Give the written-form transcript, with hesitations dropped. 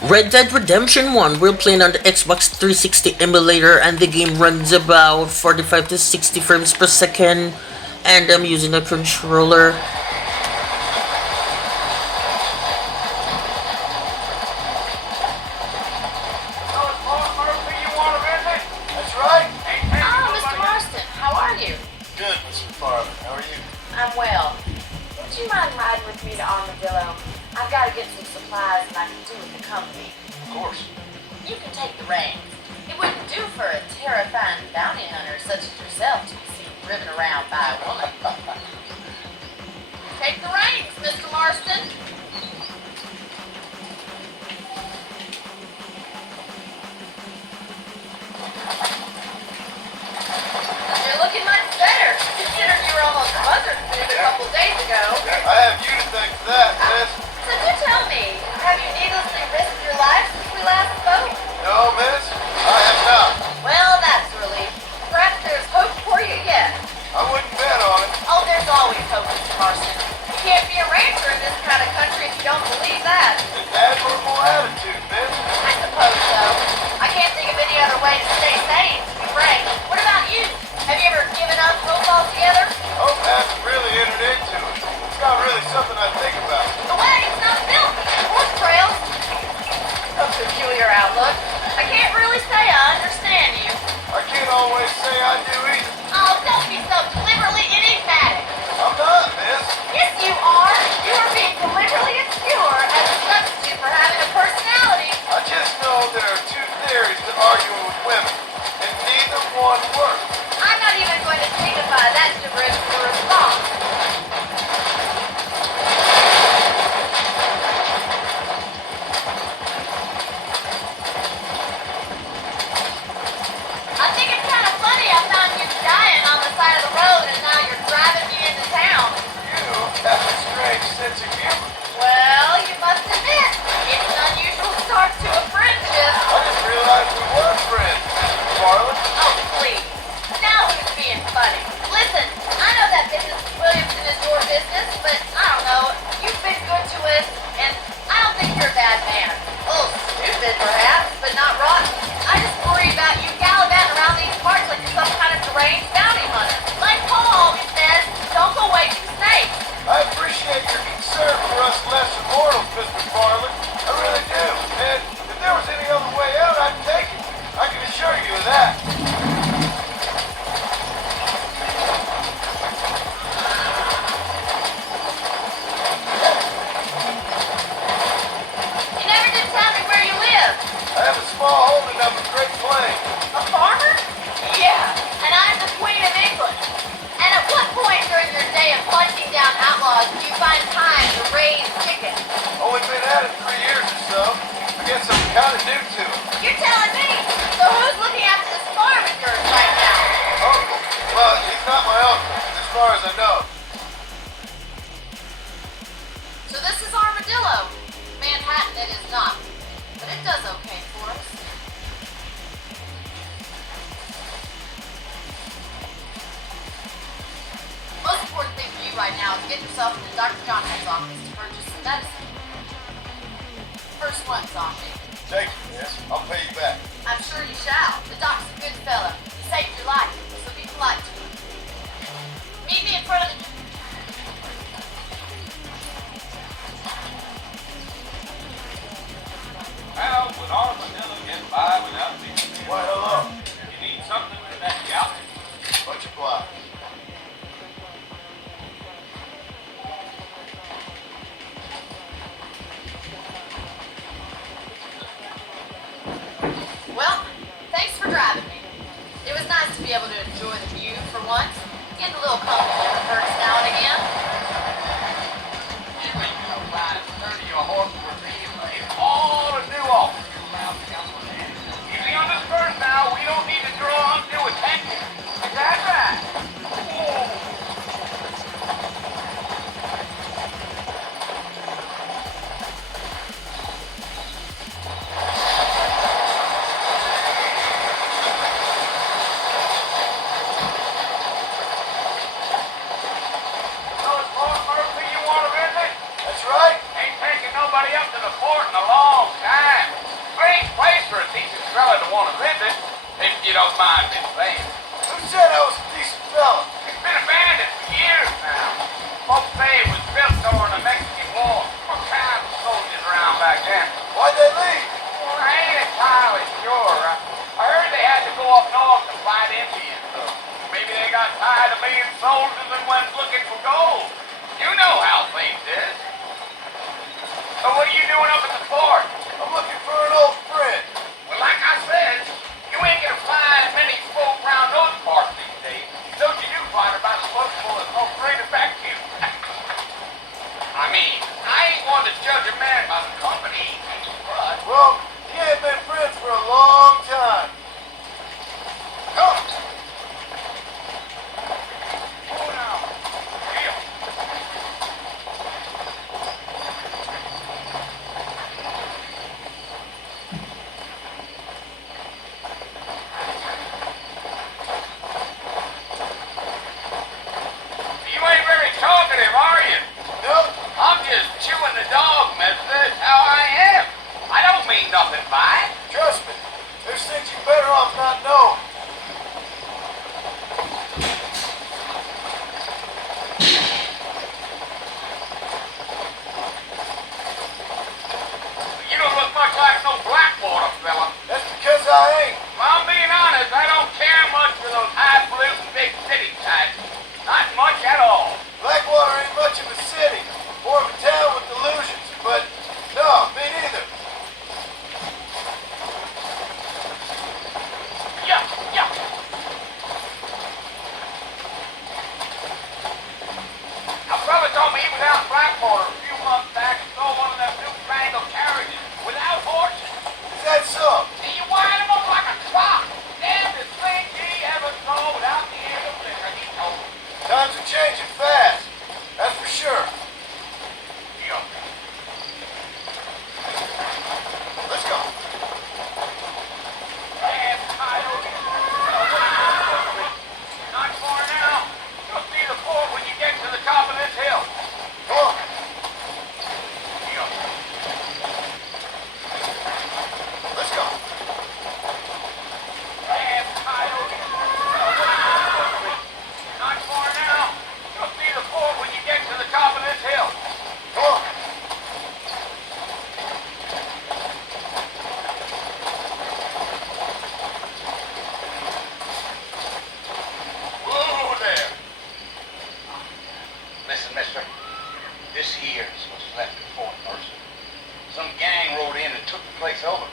Red Dead Redemption 1, we're playing on the Xbox 360 emulator and the game runs about 45 to 60 frames per second and I'm using a controller. I'm well. Would you mind riding with me to Armadillo? I've got to get some supplies and I can do with the company. Of course. You can take the reins. It wouldn't do for a terrifying bounty hunter such as yourself to be seen driven around by a woman. Take the reins, Mr. Marston. You're looking much better, considering you were almost buzzard food a couple days ago. I have you to thank for that, miss. So do tell me, have you needlessly risked your life since we last spoke? No, miss, I have not. Well, that's a relief. Perhaps there's hope for you yet. I wouldn't bet on it. Oh, there's always hope, Mr. Marston. You can't be a rancher in this kind of country if you don't believe that. An admirable attitude, miss. I suppose so. I can't think of any other way to stay sane, to be frank. What about you? Have you ever given up hope altogether? Hope hasn't really entered into it. It's not really something I think about. The wagon's not built. Horse trails. A peculiar outlook. I can't really say I understand you. I can't always say I do either. Oh, don't be so deliberately enigmatic. I'm not, miss. Yes, you are. You are being deliberately obscure as a substitute for having a personality. I just know there are two theories to arguing with women, and neither one works. I'm not even going to signify that gibberish with a response. I think it's kind of funny I found you dying on the side of the road and now you're driving me into town. You have a strange sense of humor. Well, you must admit, it's an unusual start to a friendship. I just realized we were friends, Mr. Farland. Oh, please. Now who's being funny? Listen, I know that business Williamson is your business, but I don't know. You've been good to us, and I don't think you're a bad man. A little stupid, perhaps, but not rotten. I just worry about you gallivanting around these parts like you're some kind of deranged bounty hunter. Like Paul always says, don't go wasting snakes. I appreciate your concern for us lesser mortals, Mr. Farland. I really do. And if there was any other way out, I'd take it. I can assure you of that. You never did tell me where you live. I have a small holding up in Great Plains. A farmer? Yeah, and I'm the Queen of England. And at what point during your day of hunting down outlaws do you find time to raise chickens? Only been at it 3 years or so. I guess I'm kind of new to it. You're telling me. So who's looking after this farm of yours right now? Uncle? Well, he's not my uncle, as far as I know. So this is Armadillo. Manhattan it is not. But it does okay for us. Most important thing for you right now is get yourself into Dr. Johnson's office to purchase some medicine. First one, zombie. Thank you, miss. I'll pay you back. I'm sure you shall. The doc's a good fella. He saved your life, so be polite to him. Meet me in front of the... How would Armadillo get by without me? Why, hello. You need something with that gallery. Much obliged. Well, thanks for driving me. It was nice to be able to enjoy the view for once. Getting a little company never hurts now Why'd they leave? Well, I ain't entirely sure. I heard they had to go up north to fight Indians. So maybe they got tired of being soldiers and went looking for gold. You know how things is. So what are you doing up at the fort? I'm looking for an old friend. Well, like I said, you ain't gonna find many folk around those parts these days. Those you do find are about as local as no great effect you. I mean, I ain't one to judge a man by the company he keeps, but... Well, he ain't been friends for a long time. Come! Oh, now. Here. You ain't very talkative, are you? Nope. I'm just chewing the dog, mister. That's how I am. I don't mean nothing by it. Trust me. There's things you better off not knowing. You don't look much like no Blackwater fella. That's because I ain't. If I'm being honest, I don't care much for those highfalutin big city types. Not much at all. Blackwater ain't much of a city. More of a town with delusions. But, no, me neither. Yeah, yeah. A fella told me he was out in Blackwater a few months back and saw one of them newfangled carriages without horses. Is that so? And you wind him up like a clock. Damnedest thing he ever saw without the end of liquor, he told me. Times are changing fast. That's for sure. Yeah. Let's go. Damn coyote. Not far now. You'll see the fort when you get to the top of this hill. Come on. Yeah. Let's go. Damn coyote. Not far now. You'll see the fort when you get to the top of this hill. Come on. Whoa there. Listen, mister. This here is what's left of Fort Mercer. Some gang rode in and took the place over.